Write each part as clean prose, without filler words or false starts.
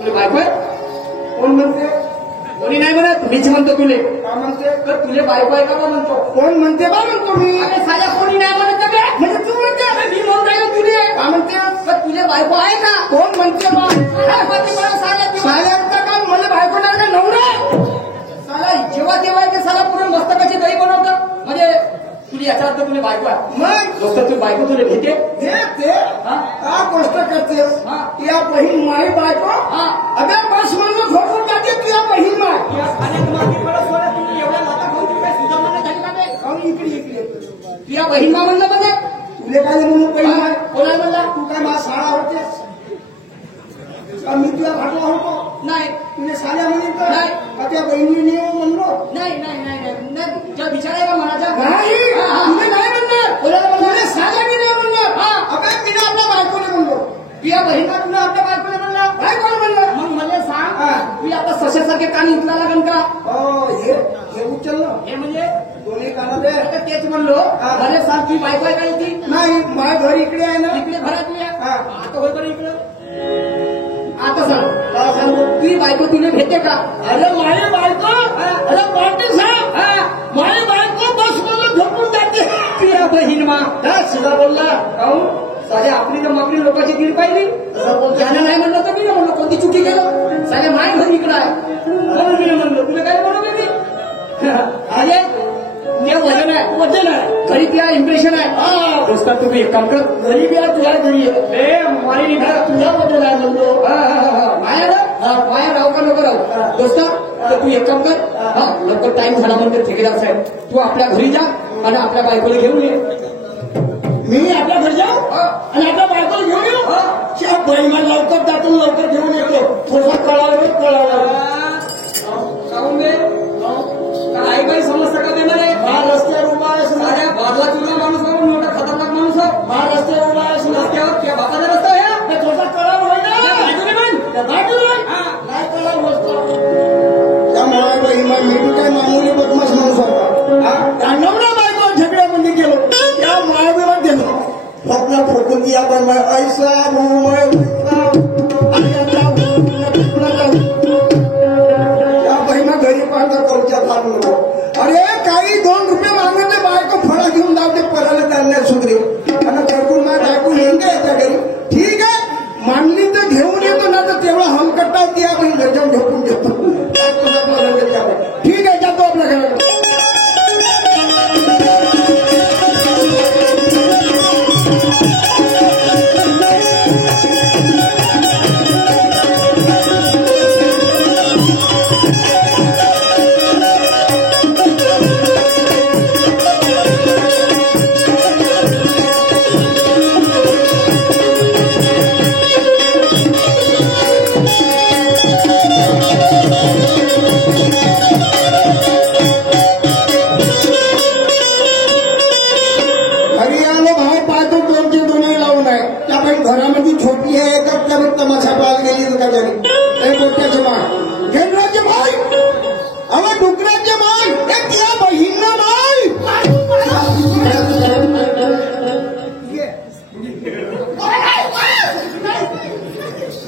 बायको आहे? कोण म्हणते? कोणी नाही म्हणत, मीच म्हणतो तुले. का म्हणते? तर तुले बायको आहे का बा म्हणतो. कोण म्हणते बा म्हणतो मी. अरे साध्या कोणी नाही म्हणत का बे? म्हणजे तू म्हणते. मी म्हणून राहिलो तुले. का म्हणते? तर तुले बायको आहे का? कोण म्हणते बा? साध्याचं काम मला बायको नाही का नवरा. साला जेव्हा तेव्हा ते साला पुढे मस्तकाची दही बनवतात. म्हणजे तुला याचा अर्थ तुला बायको आहे. मग दोस्त तू बायको तुला भेटे देते का गोष्ट करते. या बहीण माई बायको अगर बस म्हणून झोपून जाते तुझ्या बहीण माय तुम्ही एवढ्या माता खाऊन तुम्ही काय सुधारणा नाही झाली का नाही. खाऊन इकडे इकडे तुझ्या बहीण मा म्हणलं म्हणजे तुले काय म्हणून बहीण माय कोणाला म्हणला. तू काय माझा शाळा होतेस का मी तुला भागला होतो. नाही तुझे साल्या म्हणून तर नाही का त्या बहिणीने म्हणलो. नाही नाही नाही नाही ज्या विचार आहे का मनाचा नाही तुम्ही नाही म्हणणार. कोणाला म्हणणार. साल्याने नाही म्हणणार. अगं मी ना आपल्या बायकोने म्हणलो. तुझ्या बहिणा तुला आपल्या बायकोने म्हणला. बायकोने म्हणलं. मग मला सांग तुला आता सशासारखे कान इथला लागेल का. हे उचललं हे म्हणजे दोन्ही काना दे. तेच म्हणलो. मला सांग तुझी बायको आहे का इथे. नाही माझ्या घर इकडे आहे ना. इकडे घरात तुझ्या आता होय पण इकडं. आता सांग मला सांग तुझी बायको तुला भेटते का. अरे माझी बायको अरे पाटील साहेब माझी बायको बस मला झोपून जाते. तुझ्या बहीण मा शिला बोलला काहून साध्या आपली तर मापली लोकांची दीड पाहिली. त्यानं नाही म्हणलं तर मी म्हणलं कोणती चुकी केलं. साध्या माय घर इकडं आहे म्हणून मी म्हणलो तुला काय म्हणलं मी. अरे तुझ्या वजन आहे वजन आहे घरी तुझ्या इम्प्रेशन आहे. दोस्ता तुम्ही एक काम कर घरी बी तुझ्या घरी मारी घर तुझ्या वजन आहे म्हणलो. माया राहू का नको राहू दोस्ता. तर तू एक काम कर लवकर टाइम झाला म्हणते ठेकेदार साहेब तू आपल्या घरी जा आणि आपल्या बायकोला घेऊन ये. मी आपल्या घरी जाऊ आणि आपल्या बायकोला घेऊन येऊ. बहिणीला लवकर जातो लवकर घेऊन येतो. थोडं कळावं सांगून दे काही काही समस्या का देणार आहे. रस्त्यावर उभा आहे साऱ्या बाजूला तुला माणूस मोठा खतरनाक माणूस महाराष्ट्रावर उभा आहे रस्त्यावर त्या बापाचा रस्ता आहे. थोडा कळाव होय ना नाही कळाव बसतो. त्यामुळे बहीण मी काय मामुली बदमाश माणूस होता. नवरा बायको झगड्यामध्ये गेलो त्या मायावीला गेलो आपला फोटो दिया पण ऐसा त्या बहिणा घरी पाहता कोणत्या फार. अरे काही 2 रुपये मागले बायको फळं घेऊन जाते पराला चालण्या सुधरे आणि घरकून माझ्या ऐकून येईन का याच्या घरी. ठीक आहे मांडली तर घेऊन येतो ना तर तेवढा हलकट्टा ती आपण जाऊन ढोकून देतो. ठीक आहे जातो आपल्या घरात. घरामध्ये छोटी आहे का तमाशा पाहायला गेली का घरी मोठ्याचे मान घेणराचे माय अव डुकराचे मान त्या बहीण माय.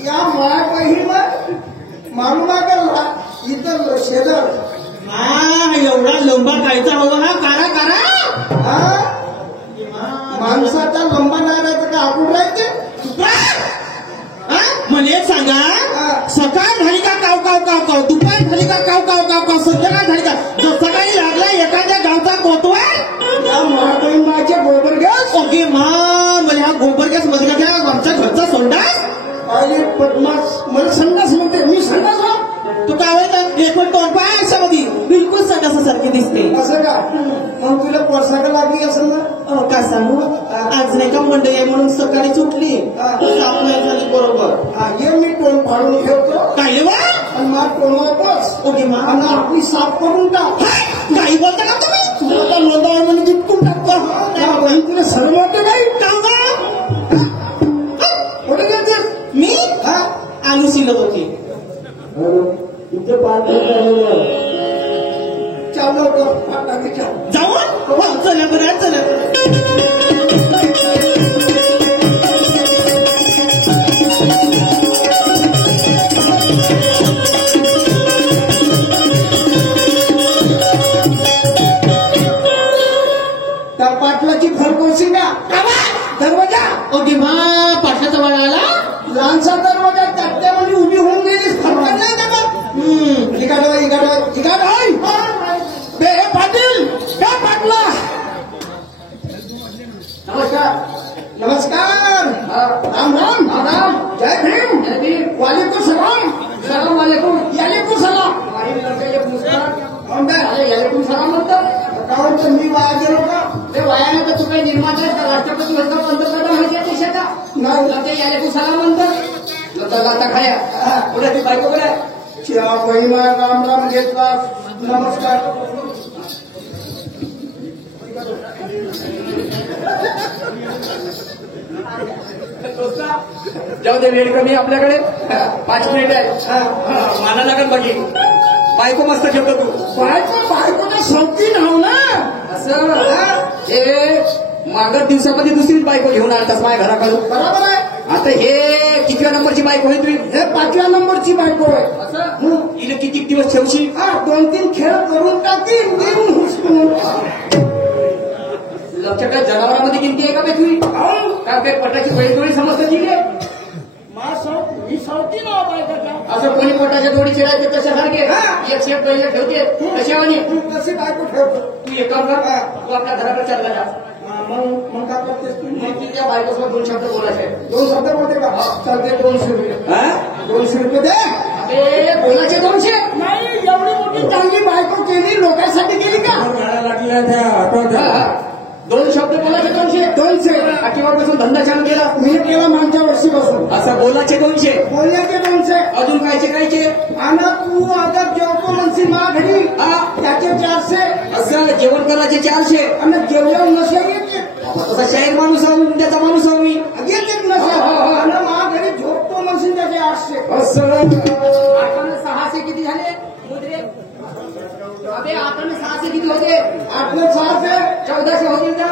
या माय बहीण मालूम करला इथं शेजार एवढा लंबा खायचा हवा हा कारा कारा. माणसाचा लंबा नाही राहायचं का आपण राहायचे. मला एक सांगा सकाळ झाली का काव काव काव काव दुपार झाली का काव काव काव काव संध्याकाळ झाली का सकाळी लागला एखाद्या गावचा कोतवा या महाबहीण माचे गोबर गॅस. ओके मला हा गोबर गॅस मध्ये घ्या आमच्या घरचा संडास. अरे पद्मास मला संडास म्हणते मी संडास तू काय होतं एक मिनिट तोंड पाय अशामध्ये बिलकुल संडासासारखी दिसते. असं का मग तुला परसाका लागली असं ना. काय सांगू आज नाही का मंडई आहे म्हणून सकाळी सुटली साफ नाही झाली बरोबर. ये मी तोंड फाडून ठेवतो काय आणि मला तोंडवापस ओके आणि आपली साफ करून टाक. काही बोलता का तुम्ही तुला नोंदवा म्हणजे जिंकून टाकतो. बहीण तुला सर्व वाटते नाही कुठे जाते मी आलू शिलत होती. चालू जाऊन चला बरं चला. बसता पंतप्रधान माहिती आहे देशाचा नाही ते याले कुसाला म्हणतात लता आता खाया पुढे ती बायको बघा च्या महिमा राम राम घेतला नमस्कार जाऊ दे वेळ कमी आपल्याकडे 5 मिनिट आहे माना लागेल बाकी बायको मस्त ठेवतो तू बायको तर शौकीन आहो ना असं हे मागं दिवसामध्ये दुसरीच बायको घेऊन आलतास माझ्या घराकडून बरोबर आहे आता हे कितव्या नंबरची बायको आहे तुम्ही हे 5व्या नंबरची बायको आहे असं हिला किती दिवस ठेवशी 2-3 खेळ करून टाकतील लक्षात जनावरांमध्ये किमती आहे का बे तुम्ही काय बे पटाची बैलजोडी समजतं ठीक आहे असं कोणी पोटाच्या जोडी चिरायचे तशासारखे एक शेप बैल ठेवते तशावानी कशी बायको ठेवतो तू एक काम कर तू आपल्या घराकडे चालला जा मग काय करतेस तू मग त्या बायकोसोबत 2 शब्द बोलायचे 2 शब्द बोलते का चालते 200 रुपये 200 रुपये दे अरे बोलायचे 200 नाही एवढी मोठी चांगली बायको केली लोकांसाठी केली का लागल्या त्या 2 शब्द बोलायचे 200 आठवड्यापासून धंदा चालू केला मी केला मागच्या वर्षीपासून असं बोलायचे 200 बोलण्याचे 200 अजून कायचे आणि तू आता जेवतो म्हणशील मा घरी त्याचे 400 असं जेवण करायचे 400 आणि जेवण नसे येते तसा शाहीर माणूस आहो त्याचा माणूस आहो मी येतेच नसे आणि मा घरी झोपतो म्हणशील त्याचे 800 असं 600 किती झाले मुद्रे अबे 600 किती होते 600 1400 होतील का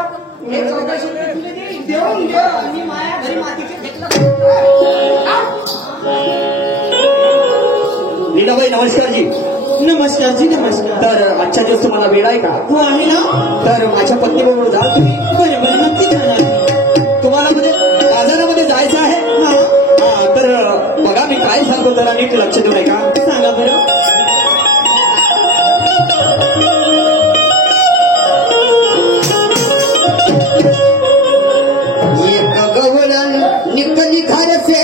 हे 1400 तुला देऊन दे आणि माया घरी मातीचे घेतलं लीलाबाई नमस्कारजी नमस्कारजी नमस्कार तर आजच्या दिवस तुम्हाला वेळ आहे का हो आहे ना तर माझ्या पत्नीबरोबर जा तुम्ही बरोबर नक्की जाणार तुम्हाला मध्ये बाजारामध्ये जायचं आहे तर बघा मी काय सांगतो जरा नीट लक्ष देऊ नये का सांगा बरं निकली घर से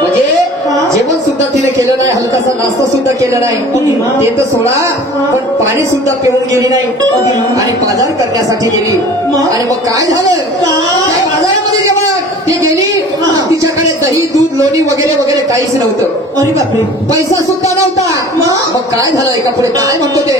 म्हणजे जेवण सुद्धा तिने केलं नाही हलकासा नाश्ता सुद्धा केला नाही ते तर सोडा पण पाणी सुद्धा पिऊन गेली नाही आणि बाजार करण्यासाठी गेली आणि मग काय झालं बाजारामध्ये जेव्हा ती गेली तिच्याकडे दही दूध लोणी वगैरे वगैरे काहीच नव्हतं अरे बापरे पैसा सुद्धा नव्हता मग काय झालं एका पुढे काय म्हणतो ते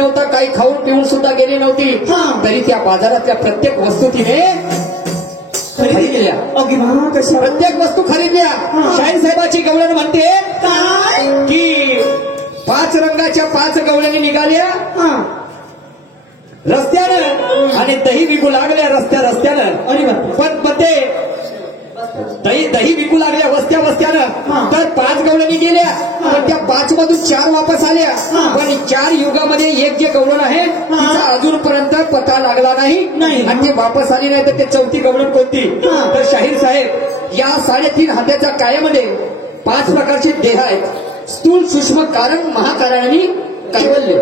नव्हता, काही खाऊन पिऊन सुद्धा गेली नव्हती, तरी त्या बाजारातल्या प्रत्येक वस्तू तिने खरीदल्या. प्रत्येक वस्तू खरीदल्या. शाहीर साहेबाची गवळण म्हणते की 5 रंगाच्या 5 गवळणी निघाल्या रस्त्यानं आणि दही विकू लागल्या रस्त्यानं. पण ते दही विकू लागल्या वस्त्यानं. तर 5 गवळणी गेल्या, पण त्या 5 मधून 4 वापस आल्या. पण 4 युगामध्ये एक जे गवळण आहे तिचा अजूनपर्यंत पता लागला नाही आणि ती वापस आली नाही. तर ते 4थी गवळण कोणती? तर शाहीर साहेब या 3.5 हाताच्या कायामध्ये 5 प्रकारचे देह आहेत. स्थूल, सूक्ष्म, कारण, महाकारण आणि कैवल्य.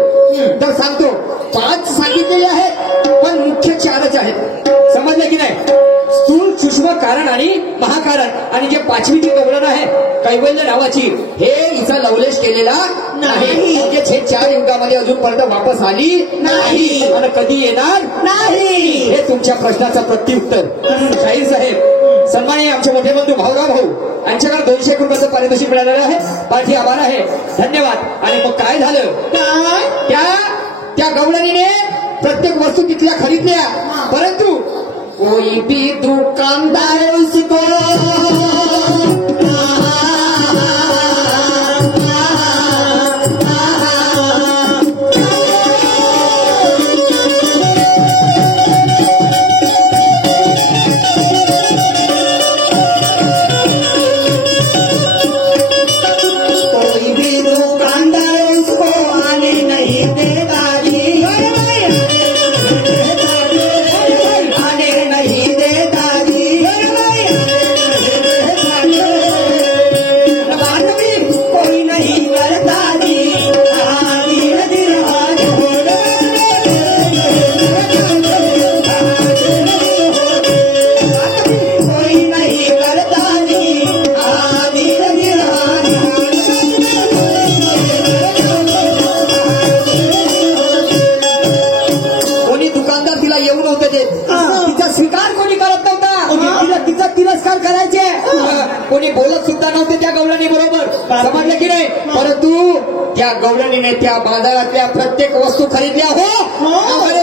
तर सांगतो 5 सांगितलेले आहेत, पण मुख्य 4च आहेत. समजलं की नाही? स्थूल, सूक्ष्म, कारण आणि महाकारण. आणि जे 5वी जी गवळण आहे कैवल्य नावाची, हे हिचा लवलेश केलेला नाही. म्हणजेच हे 4 युगामध्ये अजूनपर्यंत वापस आली नाही आणि कधी येणार नाही. हे तुमच्या प्रश्नाचं प्रत्युत्तर. शाहीर साहेब सन्माननीय आमचे मोठे बंधू भाऊराव भाऊ यांच्याकडे 201 रुपयाचं पारितोषिक मिळालेलं आहे. पाठी आभार आहे, धन्यवाद. आणि मग काय झालं? त्या गवळणीने प्रत्येक वस्तू तिथल्या खरीदल्या, परंतु कोई भी दुकानदार उसको कोणी बोलत सुद्धा नव्हते त्या गवळणी बरोबर. समजलं की नाही? परंतु त्या गवळणीने त्या बाजारातल्या प्रत्येक वस्तू खरीदल्या. हो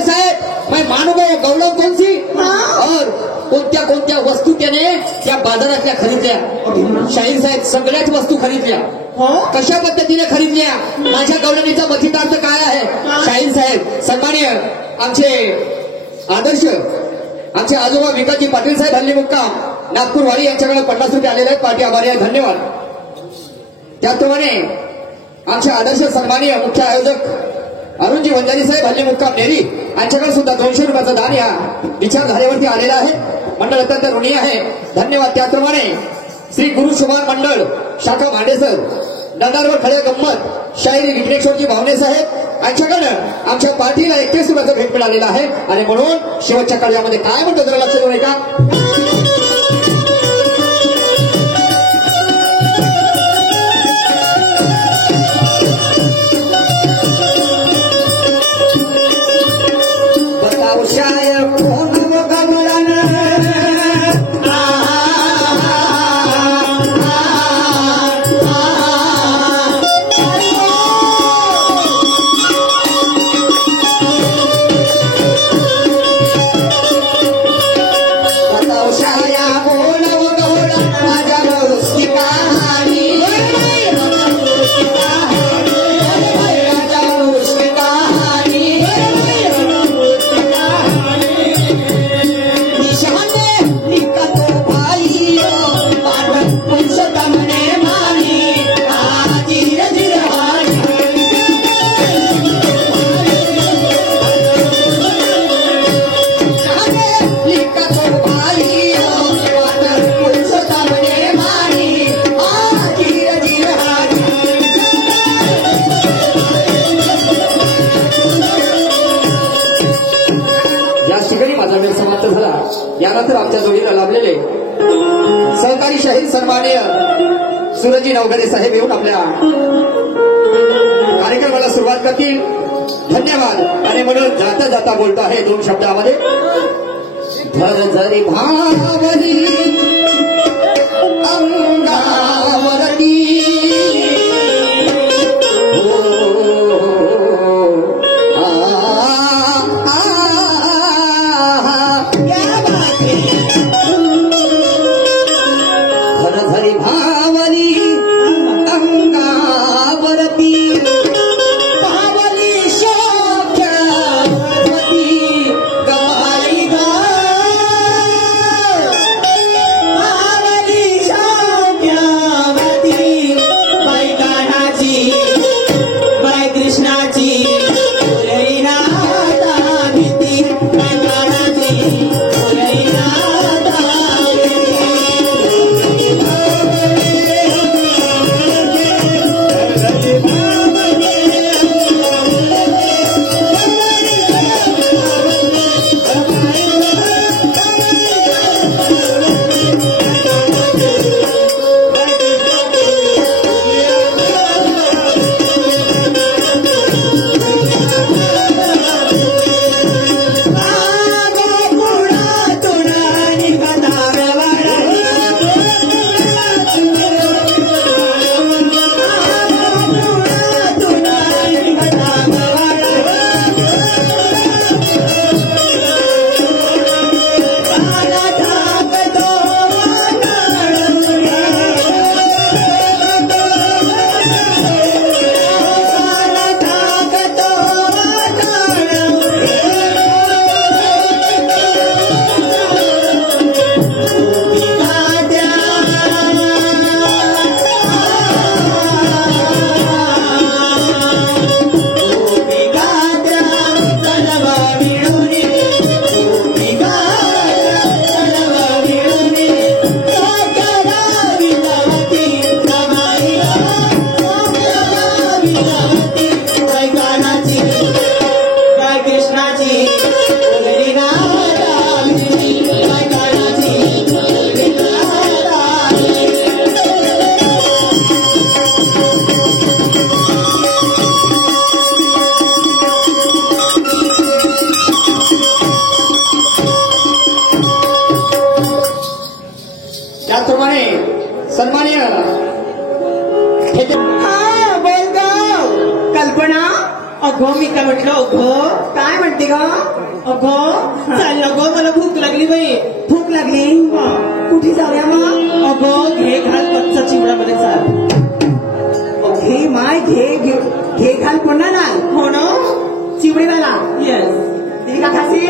साहेब, मैं मानू गए गवळण कोणती और कोणत्या वस्तू त्याने त्या बाजारातल्या खरीदल्या. शाहीर साहेब सगळ्याच वस्तू खरीदल्या. कशा पद्धतीने खरीदल्या? माझ्या गवळणीचा मथितार्थ काय आहे? शाहीर साहेब सन्माननीय आमचे आदर्श आमचे आजोबा विकासजी पाटील साहेब हल्ली मुक्काम नागपूर वाडी यांच्याकडे 50 रुपये आलेले आहेत. पाठी आभारी आहे, धन्यवाद. त्याचप्रमाणे आमचे आदर्श सन्माननीय मुख्य आयोजक अरुणजी वंजारी साहेब हल्ली मुक्काम नेरी यांच्याकडे सुद्धा 200 रुपयाचं दान या विचारधारेवरती आलेलं आहे. मंडळ अत्यंत ऋणी आहे, धन्यवाद. त्याचप्रमाणे श्री गुरु शुभान मंडळ शाखा भांडेसर नंदारवर खडे गंमत शाहिरी विघ्नेश्वरजी भावने साहेब यांच्याकडनं आमच्या पार्टीला 31 रुपयाचं भेट मिळालेलं आहे. आणि म्हणून शेवटच्या काळामध्ये काय म्हणतो जरा लक्ष देऊ नये का? यानंतर आमच्या जोडीला लाभलेले सहकारी शाहीर सन्माननीय सुरजी नवघरे साहेब येऊन आपल्या कार्यक्रमाला सुरुवात करतील. धन्यवाद. आणि म्हणून जाता जाता बोलतो आहे 2 शब्दामध्ये. झरझरी भावरी अंगावरती सन्माननीय कल्पना. अगं मी काय म्हटलं. अगं काय म्हणते ग. अगं चाल ना ग मला भूक लागली बाई. भूक लागली. कुठे जाऊया मग. अगं घे घाल कच्चा चिवड्यामध्ये चाल. घे माय घे घे घाल पुन्हा ना. हो ना चिवडीवाला. येस ती का खासी